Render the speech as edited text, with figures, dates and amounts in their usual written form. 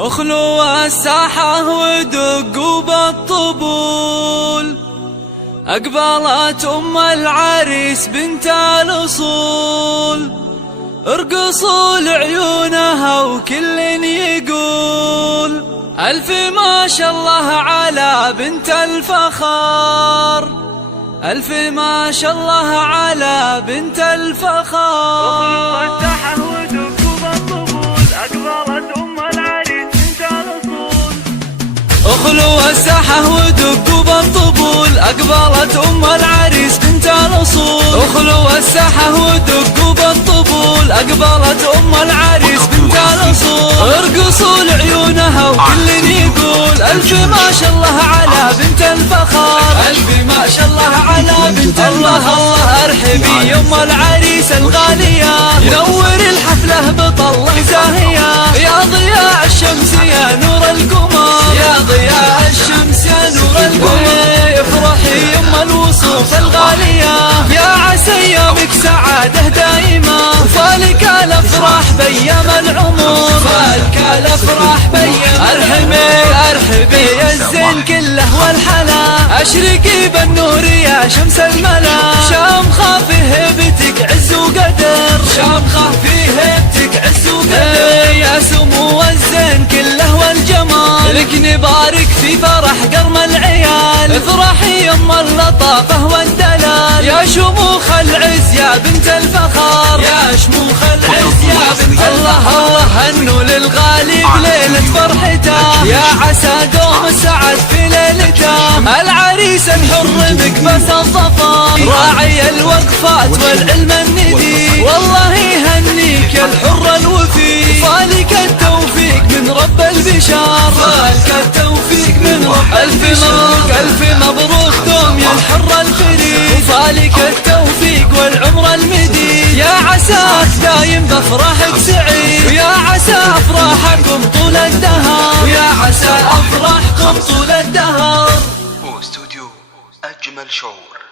اخلوا الساحة ودقوا بالطبول، أقبلت أم العريس بنت الأصول، ارقصوا لعيونها وكل يقول ألف ما شاء الله على بنت الفخار، ألف ما شاء الله على بنت الفخار. اخلوا الساحة ودقوا بالطبول، أقبلت أم العريس بنت الأصول، اخلوا الساحة ودقوا بالطبول، أقبلت أم العريس بنت الأصول، ارقصوا لعيونها وكل يقول ألف ما شاء الله على بنت الفخار، ألف ما شاء الله على بنت الفخار. الله ارحبي أم العريس الغالية، ينور الحفلة بطلة زاهية، يا ضياء الشمس يا نور القمر، يا ضياء الشمس يا نور القمر، افرحي يم الوصوف الغالية، يا عسى يومك سعادة دائمة، فالك الافراح بيام العمر، فالك الافراح بيام. ارحبي يا الزين كله والحلا، اشرقي بالنور يا شمس الملا، شامخة في هيبتك عز وقدر، شامخة في هيبتك عز وقدر، يا سمو الزين كله والجمال، لك نبارك في فرح قرم العيال، افرحي يم اللطافة والدلال، يا شموخ العز يا بنت الفخار، يا شموخ العز يا بنت الفخار. الله هنوا للغالي بليلة فرحته، يا عسى دوم السعد في ليلته، العريس الحر مقبس الظفار، راعي الوقفات والعلم الندي، والله يهنيك يا الحر الوفي، فالك التوفيق من رب البشار، فالك التوفيق من رب البشار. ألف مبروك دوم يا الحر الفريد، فالك التوفيق والعمر المديد، يا عساك دايم بافراحك سعيد، ويا عسى افراحكم طول الدهر، ويا عسى افراحكم طول الدهر. استوديو أجمل شعور.